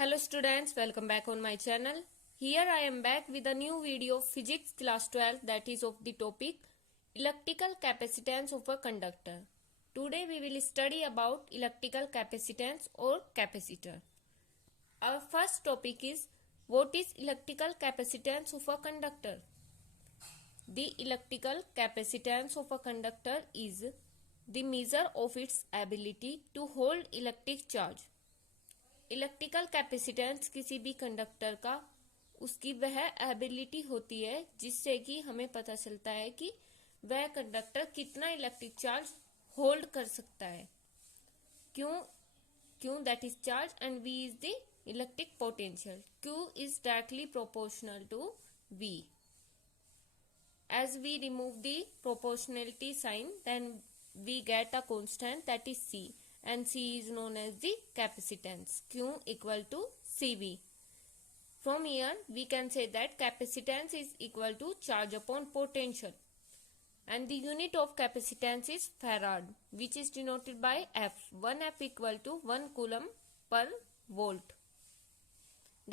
Hello students, welcome back on my channel. Here I am back with a new video of physics class 12, that is of the topic electrical capacitance of a conductor. Today we will study about electrical capacitance or capacitor. Our first topic is what is electrical capacitance of a conductor. The electrical capacitance of a conductor is the measure of its ability to hold electric charge. Electrical capacitance किसी भी conductor का उसकी वह ability होती है जिससे कि हमें पता चलता है कि वह कंडक्टर कितना इलेक्ट्रिक चार्ज होल्ड कर सकता है. क्यों that is charge and V is the electric potential. Q is directly proportional to V. As we remove the proportionality sign, then we get a constant that is C, and C is known as the capacitance. Q equal to CV. From here we can say that capacitance is equal to charge upon potential, and the unit of capacitance is farad, which is denoted by F. 1 F equal to 1 coulomb per volt.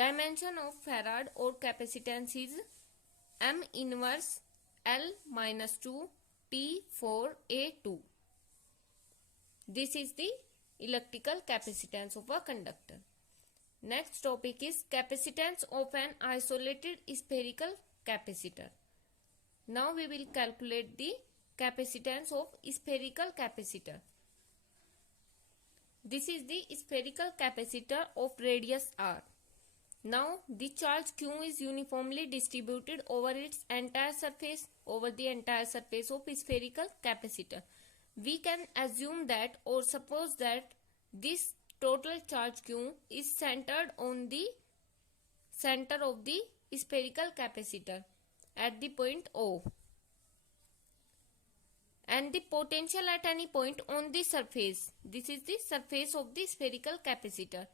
Dimension of farad or capacitance is M inverse L minus 2 T4A2. This is the electrical capacitance of a conductor. Next topic is capacitance of an isolated spherical capacitor. Now we will calculate the capacitance of spherical capacitor. This is the spherical capacitor of radius r. Now the charge Q is uniformly distributed over its entire surface, over the entire surface of spherical capacitor. We can assume that or suppose that this total charge Q is centered on the center of the spherical capacitor at the point O, and the potential at any point on the surface, this is the surface of the spherical capacitor,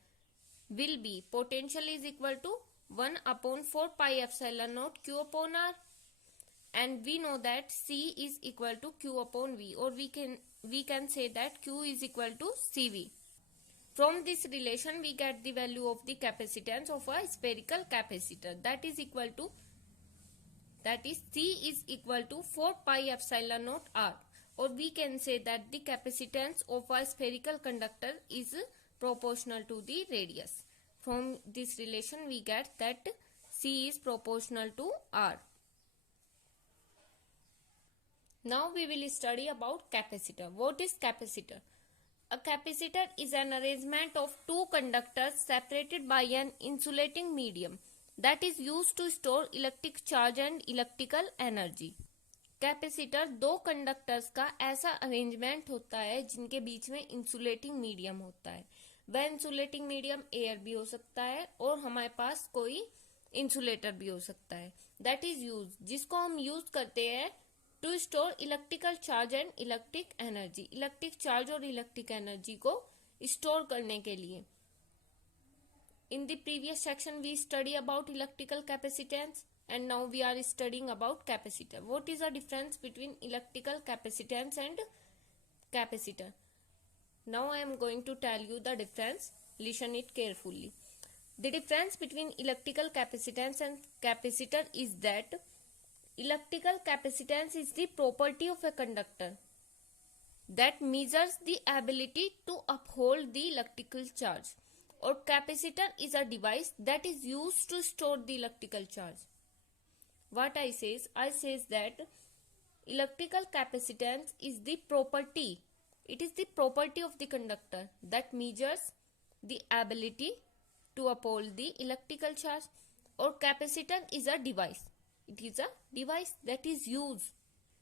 will be potential is equal to 1 upon 4 pi epsilon naught Q upon R, and we know that C is equal to Q upon V, or we can say that Q is equal to CV. From this relation we get the value of the capacitance of a spherical capacitor, that is C is equal to 4 pi epsilon naught R, or we can say that the capacitance of a spherical conductor is proportional to the radius. From this relation we get that C is proportional to R. Now we will study about capacitor. What is capacitor? A capacitor is an arrangement of two conductors separated by an insulating medium that is used to store electric charge and electrical energy. Capacitor दो conductors का ऐसा arrangement होता है जिनके बीच में insulating medium होता है. वह इंसुलेटिंग मीडियम एयर भी हो सकता है और हमारे पास कोई इंसुलेटर भी हो सकता है. दैट इज यूज, जिसको हम यूज करते हैं to store electrical charge and electric energy. Electric charge और इलेक्ट्रिक एनर्जी को स्टोर करने के लिए. In the previous section we study about electrical capacitance, and now we are studying about capacitor. What is the difference between electrical capacitance and capacitor? Now I am going to tell you the difference. Listen it carefully. The difference between electrical capacitance and capacitor is that electrical capacitance is the property of a conductor that measures the ability to uphold the electrical charge, or capacitor is a device that is used to store the electrical charge. What I says that electrical capacitance is the property. It is the property of the conductor that measures the ability to uphold the electrical charge, or capacitor is a device. It is a device that is used,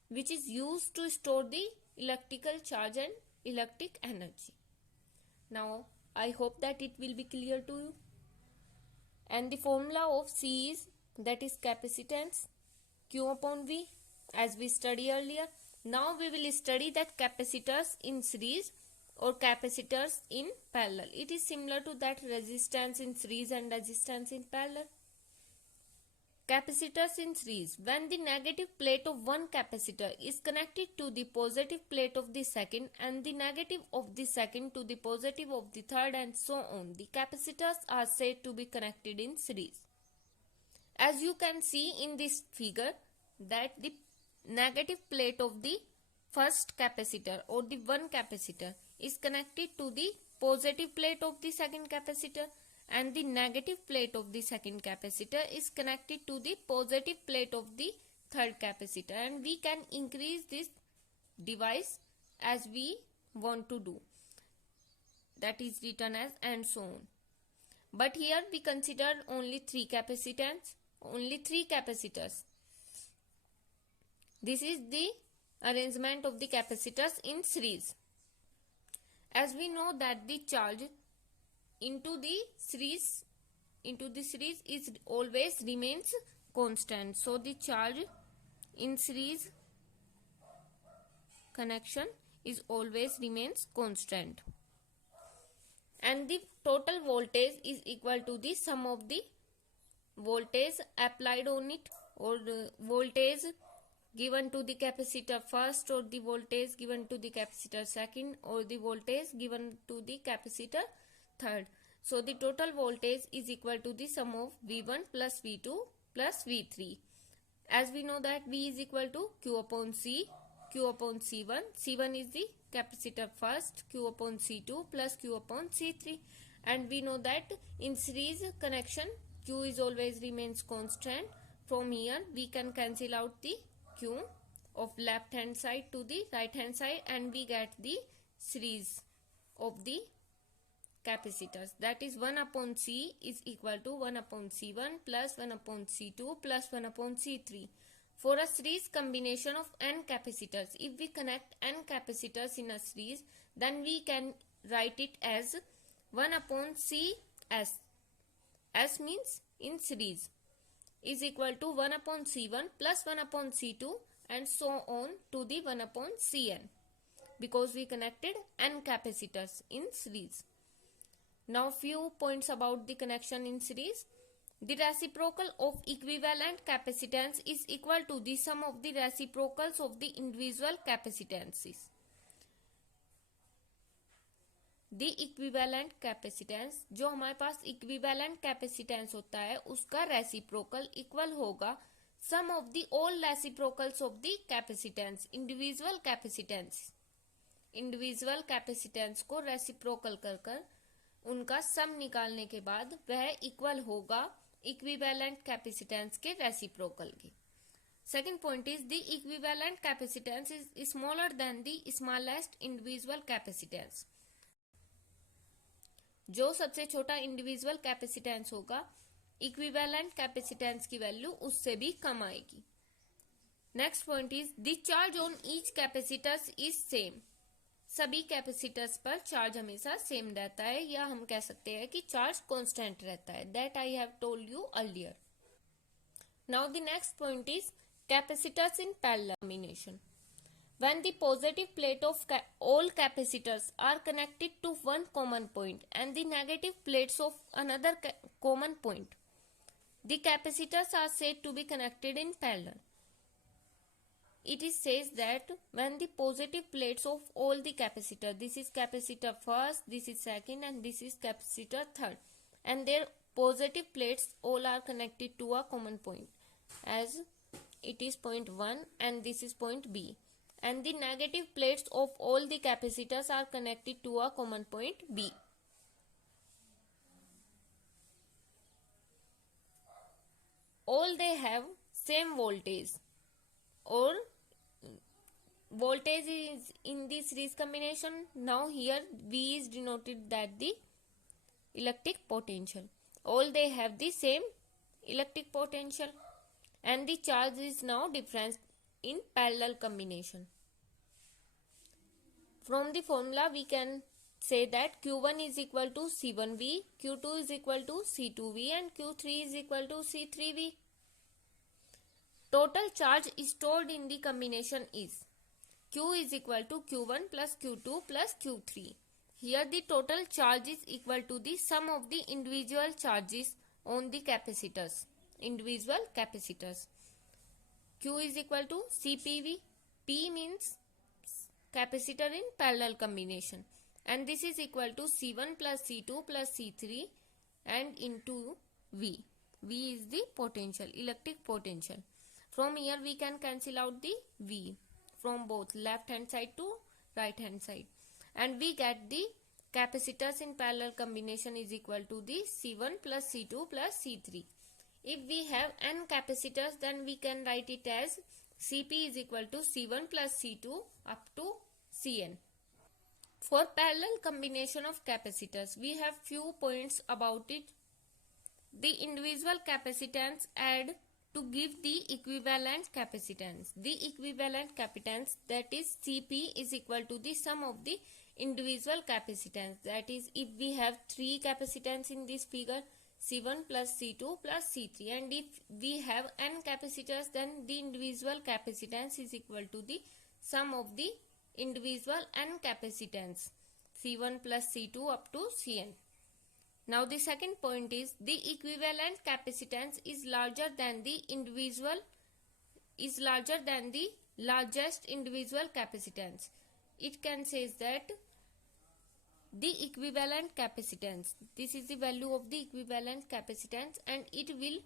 which is used to store the electrical charge and electric energy. Now I hope that it will be clear to you. And the formula of C is, that is capacitance, Q upon V, as we studied earlier. Now we will study that capacitors in series or capacitors in parallel. It is similar to that resistance in series and resistance in parallel. Capacitors in series. When the negative plate of one capacitor is connected to the positive plate of the second and the negative of the second to the positive of the third and so on, the capacitors are said to be connected in series. As you can see in this figure that the negative plate of the first capacitor or the one capacitor is connected to the positive plate of the second capacitor and the negative plate of the second capacitor is connected to the positive plate of the third capacitor, and we can increase this device as we want to do. That is written as and so on. But here we consider only three capacitors. This is the arrangement of the capacitors in series. As we know that the charge into the series is always remains constant. So the charge in series connection is always remains constant. And the total voltage is equal to the sum of the voltage applied on it, or the voltage given to the capacitor first, or the voltage given to the capacitor second, or the voltage given to the capacitor third. So the total voltage is equal to the sum of V1 plus V2 plus V3. As we know that V is equal to Q upon C, Q upon C1. C1 is the capacitor first, Q upon C2 plus Q upon C3. And we know that in series connection Q is always remains constant. From here we can cancel out the Q of left hand side to the right hand side, and we get the series of the capacitors. That is 1 upon C is equal to 1 upon C1 plus 1 upon C2 plus 1 upon C3. For a series combination of n capacitors, if we connect n capacitors in a series, then we can write it as 1 upon CS. S means in series is equal to 1 upon C1 plus 1 upon C2 and so on to the 1 upon Cn, because we connected n capacitors in series. Now few points about the connection in series. The reciprocal of equivalent capacitance is equal to the sum of the reciprocals of the individual capacitances. The equivalent capacitance, जो हमारे पास equivalent capacitance होता है, उसका reciprocal equal होगा sum of the all reciprocals of the capacitance, individual capacitance को reciprocal कर उनका सम निकालने के बाद वह इक्वल होगा इक्विवेलेंट कैपेसिटेंस के रेसिप्रोकल के. Second point is the equivalent capacitance is smaller than the smallest individual capacitance. जो सबसे छोटा इंडिविजुअल कैपेसिटेंस होगा, इक्विवेलेंट कैपेसिटेंस की वैल्यू उससे भी कम आएगी. Next point is the charge on each capacitors is same. सभी कैपेसिटर्स पर चार्ज हमेशा सेम रहता है, या हम कह सकते हैं कि चार्ज कांस्टेंट रहता है. That I have told you earlier. Now the next point is capacitors in parallel combination. When the positive plate of all capacitors are connected to one common point and the negative plates of another common point, the capacitors are said to be connected in parallel. It is says that when the positive plates of all the capacitor, this is capacitor first, this is second, and this is capacitor third, and their positive plates all are connected to a common point, as it is point 1 and this is point B. And the negative plates of all the capacitors are connected to a common point B. All they have same voltage, or voltage is in the series combination. Now here V is denoted that the electric potential. All they have the same electric potential, and the charge is now difference in parallel combination. From the formula we can say that Q1 is equal to C1V, Q2 is equal to C2V, and Q3 is equal to C3V. Total charge stored in the combination is Q is equal to Q1 plus Q2 plus Q3. Here the total charge is equal to the sum of the individual charges on the capacitors individual capacitors. Q is equal to CPV. P means capacitor in parallel combination, and this is equal to C1 plus C2 plus C3 and into V. V is the potential, electric potential. From here we can cancel out the V from both left hand side to right hand side, and we get the capacitors in parallel combination is equal to the C1 plus C2 plus C3. If we have n capacitors, then we can write it as Cp is equal to C1 plus C2 up to Cn. For parallel combination of capacitors, we have few points about it. The individual capacitance add to give the equivalent capacitance. The equivalent capacitance, that is Cp, is equal to the sum of the individual capacitance. That is, if we have 3 capacitance in this figure, C1 plus C2 plus C3, and if we have n capacitors, then the individual capacitance is equal to the sum of the individual n capacitance, C1 plus C2 up to Cn. Now the second point is the equivalent capacitance is larger than the largest individual capacitance. It can say that the equivalent capacitance, this is the value of the equivalent capacitance, and it will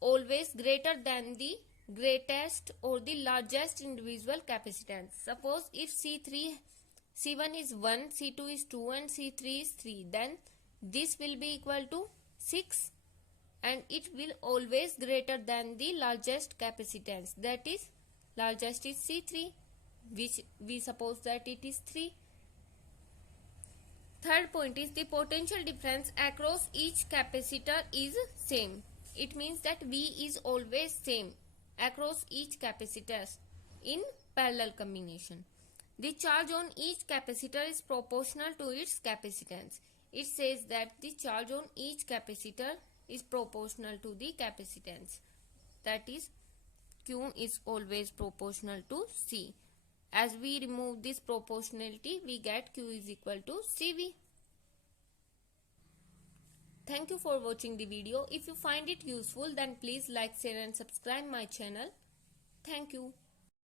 always greater than the greatest or the largest individual capacitance. Suppose if C1 is 1, C2 is 2 and C3 is 3, then this will be equal to 6, and it will always greater than the largest capacitance, that is largest is C3, which we suppose that it is 3. Third point is the potential difference across each capacitor is same. It means that V is always same across each capacitors in parallel combination. The charge on each capacitor is proportional to its capacitance. It says that the charge on each capacitor is proportional to the capacitance. That is, Q is always proportional to C. As we remove this proportionality, we get Q is equal to CV. Thank you for watching the video. If you find it useful, then please like, share and subscribe my channel. Thank you.